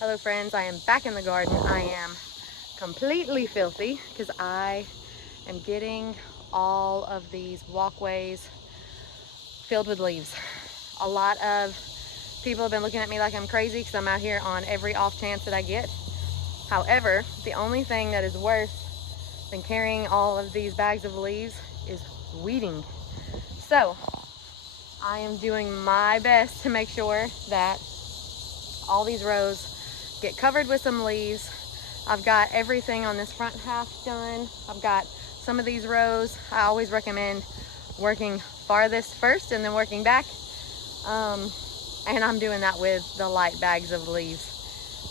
Hello friends, I am back in the garden. I am completely filthy because I am getting all of these walkways filled with leaves. A lot of people have been looking at me like I'm crazy because I'm out here on every off chance that I get. However, the only thing that is worse than carrying all of these bags of leaves is weeding. So I am doing my best to make sure that all these rows get covered with some leaves. I've got everything on this front half done. I've got some of these rows. I always recommend working farthest first and then working back. And I'm doing that with the light bags of leaves.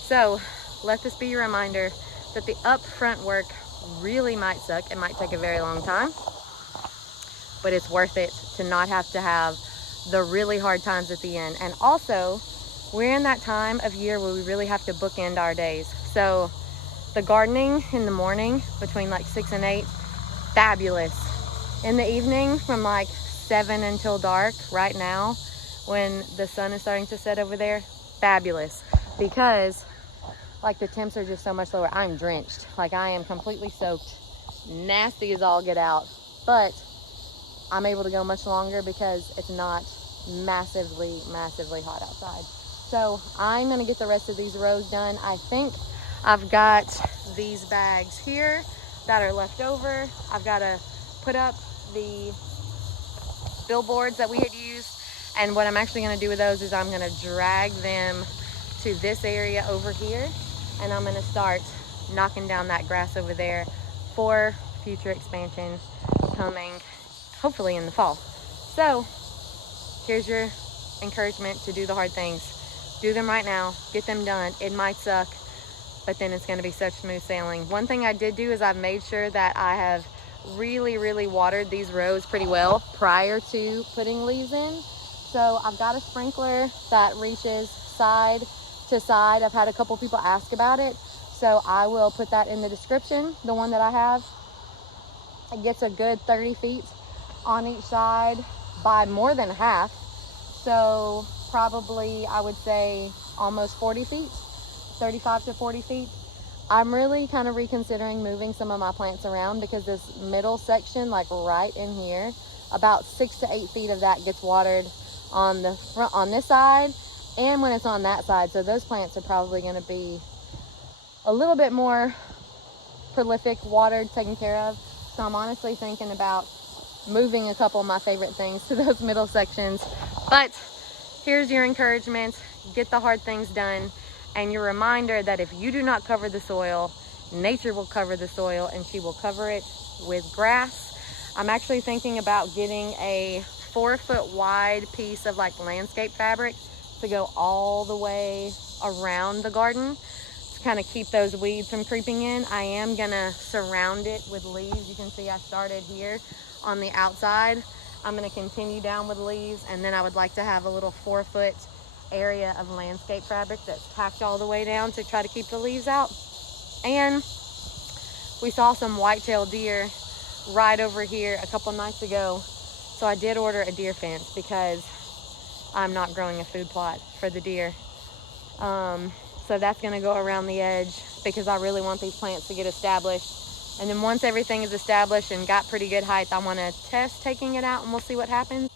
So let this be your reminder that the up front work really might suck. It might take a very long time, but it's worth it to not have to have the really hard times at the end. And also, we're in that time of year where we really have to bookend our days. So the gardening in the morning between like 6 and 8, fabulous. In the evening from like 7 until dark right now, when the sun is starting to set over there, fabulous. Because like the temps are just so much lower. I'm drenched, like I am completely soaked, nasty as all get out. But I'm able to go much longer because it's not massively hot outside. So I'm gonna get the rest of these rows done. I think I've got these bags here that are left over. I've gotta put up the billboards that we had used. And what I'm actually gonna do with those is I'm gonna drag them to this area over here. And I'm gonna start knocking down that grass over there for future expansion coming hopefully in the fall. So here's your encouragement to do the hard things. Do them right now, get them done. It might suck, but then it's gonna be such smooth sailing. One thing I did do is I've made sure that I have really watered these rows pretty well prior to putting leaves in. So I've got a sprinkler that reaches side to side. I've had a couple people ask about it. So I will put that in the description, the one that I have. It gets a good 30 feet on each side by more than half. So probably I would say almost 40 feet, 35 to 40 feet. I'm really kind of reconsidering moving some of my plants around because this middle section, like right in here, about 6 to 8 feet of that gets watered on the front, on this side, and when it's on that side. So those plants are probably going to be a little bit more prolific, watered, taken care of. So I'm honestly thinking about moving a couple of my favorite things to those middle sections. But here's your encouragement: get the hard things done, and your reminder that if you do not cover the soil, nature will cover the soil, and she will cover it with grass. I'm actually thinking about getting a 4-foot wide piece of like landscape fabric to go all the way around the garden to kind of keep those weeds from creeping in. I am gonna surround it with leaves. You can see I started here on the outside. I'm going to continue down with leaves, and then I would like to have a little 4-foot area of landscape fabric that's packed all the way down to try to keep the leaves out. And we saw some white-tailed deer right over here a couple nights ago, so I did order a deer fence because I'm not growing a food plot for the deer. So that's going to go around the edge because I really want these plants to get established. And then once everything is established and got pretty good height, I want to test taking it out and we'll see what happens.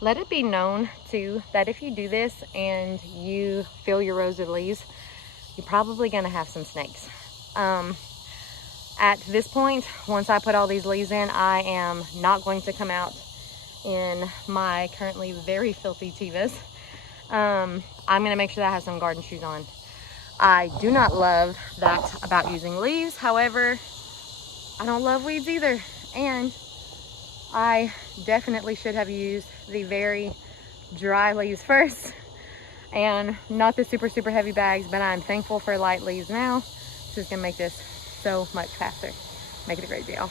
Let it be known too that if you do this and you fill your rows with leaves, you're probably gonna have some snakes. At this point, once I put all these leaves in, I am not going to come out in my currently very filthy Tevas. I'm gonna make sure that I have some garden shoes on. I do not love that about using leaves. However, I don't love weeds either. And I definitely should have used the very dry leaves first and not the super, super heavy bags, but I'm thankful for light leaves now. This is gonna make this so much faster. Make it a great deal.